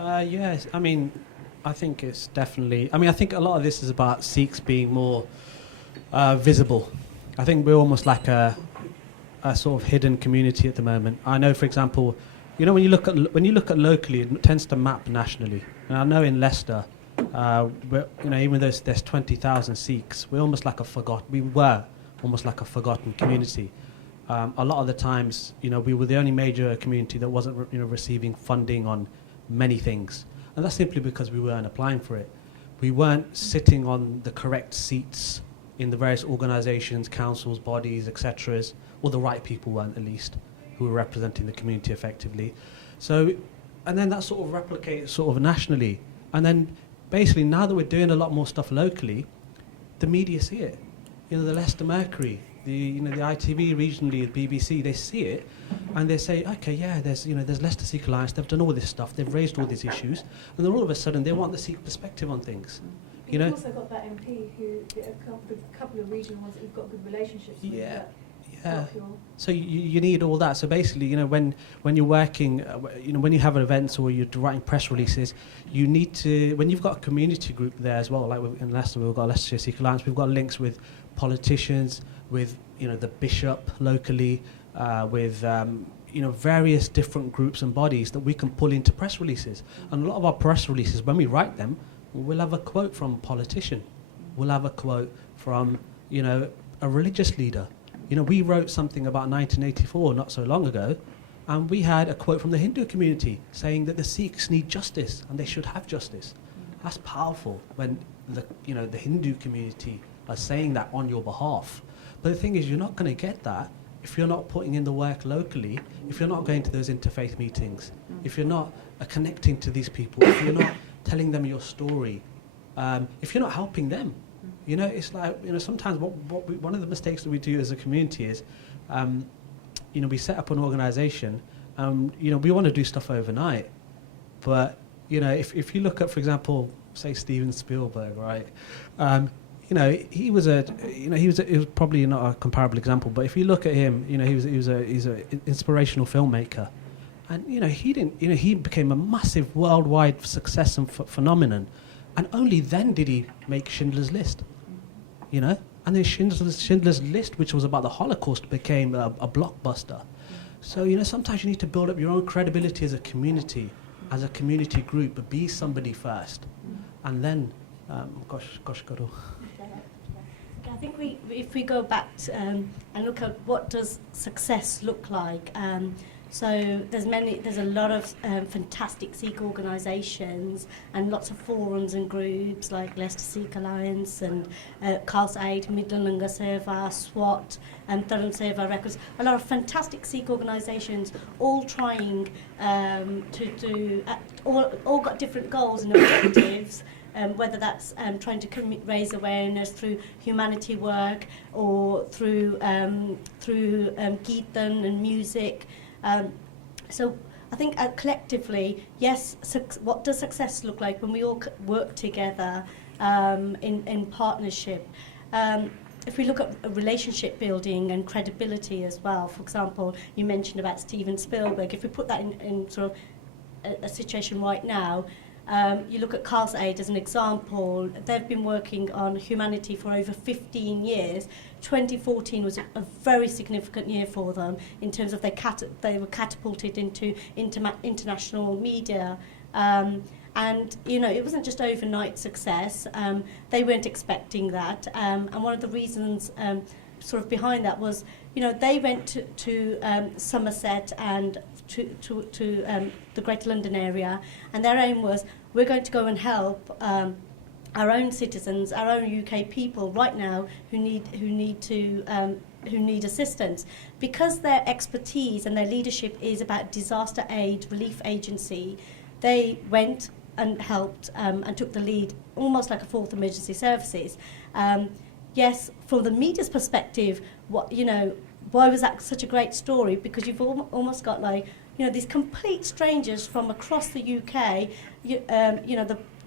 Yes, I mean, I think it's definitely. I mean, I think a lot of this is about Sikhs being more visible. I think we're almost like a sort of hidden community at the moment. I know, for example, when you look at locally, it tends to map nationally. And I know in Leicester, even though there's 20,000 Sikhs, we were almost like a forgotten community. A lot of the times, we were the only major community that wasn't, receiving funding on many things, and that's simply because we weren't applying for it. We weren't sitting on the correct seats in the various organisations, councils, bodies, etc. Or the right people weren't, at least, who were representing the community effectively. So, and then that sort of replicates sort of nationally, and then basically now that we're doing a lot more stuff locally, the media see it. The Leicester Mercury, the ITV regionally, the BBC, they see it, and they say, okay, yeah, there's Leicester Sikh Alliance. They've done all this stuff. They've raised all these issues, and then all of a sudden they want the Sikh perspective on things. You've also got that MP who a couple of regional ones that you've got good relationships with. Yeah. So you need all that. So basically, when you're working, when you have events or you're writing press releases, you need to, when you've got a community group there as well, like in Leicester, we've got Leicestershire Sikh Alliance, we've got links with politicians, with the bishop locally, with various different groups and bodies that we can pull into press releases. And a lot of our press releases, when we write them, we'll have a quote from a politician, we'll have a quote from a religious leader. We wrote something about 1984 not so long ago, and we had a quote from the Hindu community saying that the Sikhs need justice and they should have justice. That's powerful when the Hindu community are saying that on your behalf. But the thing is, you're not going to get that if you're not putting in the work locally, if you're not going to those interfaith meetings, if you're not connecting to these people, if you're not telling them your story, if you're not helping them. It's like, sometimes one of the mistakes that we do as a community is, we set up an organisation, we want to do stuff overnight. But, if you look at, for example, say Steven Spielberg, right? He was probably not a comparable example, but if you look at him, he's an inspirational filmmaker. And, he became a massive worldwide success and phenomenon. And only then did he make Schindler's List. And then Schindler's List, which was about the Holocaust, became a blockbuster. So, sometimes you need to build up your own credibility as a community group, but be somebody first. And then, Kaur. I think if we go back and look at what does success look like, so there's a lot of fantastic Sikh organisations and lots of forums and groups like Leicester Sikh Alliance and Khalsa Aid, Midland Langar Seva, SWAT and Dharam Seva Records. A lot of fantastic Sikh organisations all trying to do, all got different goals and objectives. Whether that's trying to raise awareness through humanity work or through Kirtan and music. So I think collectively, yes, what does success look like when we all work together in partnership? If we look at relationship building and credibility as well, for example, you mentioned about Steven Spielberg. If we put that in sort of a situation right now, you look at Khalsa Aid as an example. They've been working on humanity for over 15 years. 2014 was a very significant year for them in terms of they were catapulted into international media. And it wasn't just overnight success. They weren't expecting that. And one of the reasons sort of behind that was, they went to Somerset and to the Greater London area, and their aim was, we're going to go and help our own citizens, our own UK people right now who need assistance, because their expertise and their leadership is about disaster aid relief agency. They went and helped and took the lead, almost like a fourth emergency services. Yes, from the media's perspective, why was that such a great story? Because you've almost got these complete strangers from across the UK.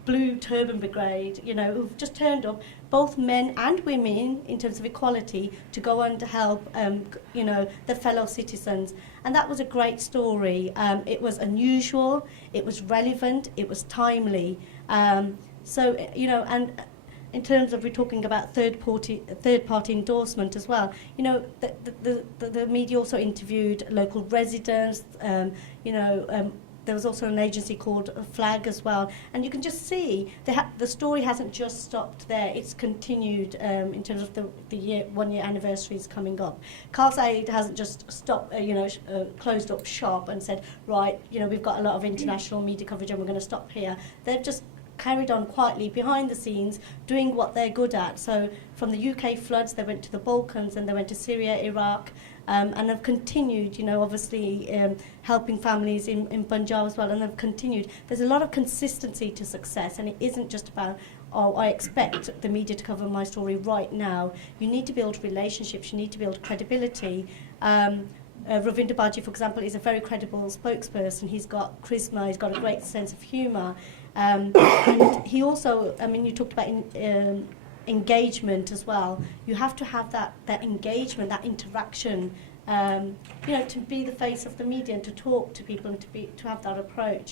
Blue Turban Brigade, you know, who've just turned up, both men and women, in terms of equality, to go and help, you know, their fellow citizens. And that was a great story. It was unusual, it was relevant, it was timely. So, you know, and in terms of, we're talking about third-party endorsement as well. You know, the media also interviewed local residents. You know, there was also an agency called Flag as well, and you can just see the story hasn't just stopped there. It's continued in terms of the 1 year anniversary is coming up. Carl Said hasn't just stopped, you know, closed up shop and said, right, you know, we've got a lot of international media coverage and we're going to stop here. They've just carried on quietly behind the scenes, doing what they're good at. So from the UK floods, they went to the Balkans and they went to Syria, Iraq, and have continued, you know, obviously helping families in Punjab as well, and have continued. There's a lot of consistency to success, and it isn't just about, oh, I expect the media to cover my story right now. You need to build relationships, you need to build credibility. Ravinder Baji, for example, is a very credible spokesperson. He's got charisma, he's got a great sense of humour. And he also, I mean, you talked about engagement as well. You have to have that engagement, that interaction, you know, to be the face of the media and to talk to people and to have that approach.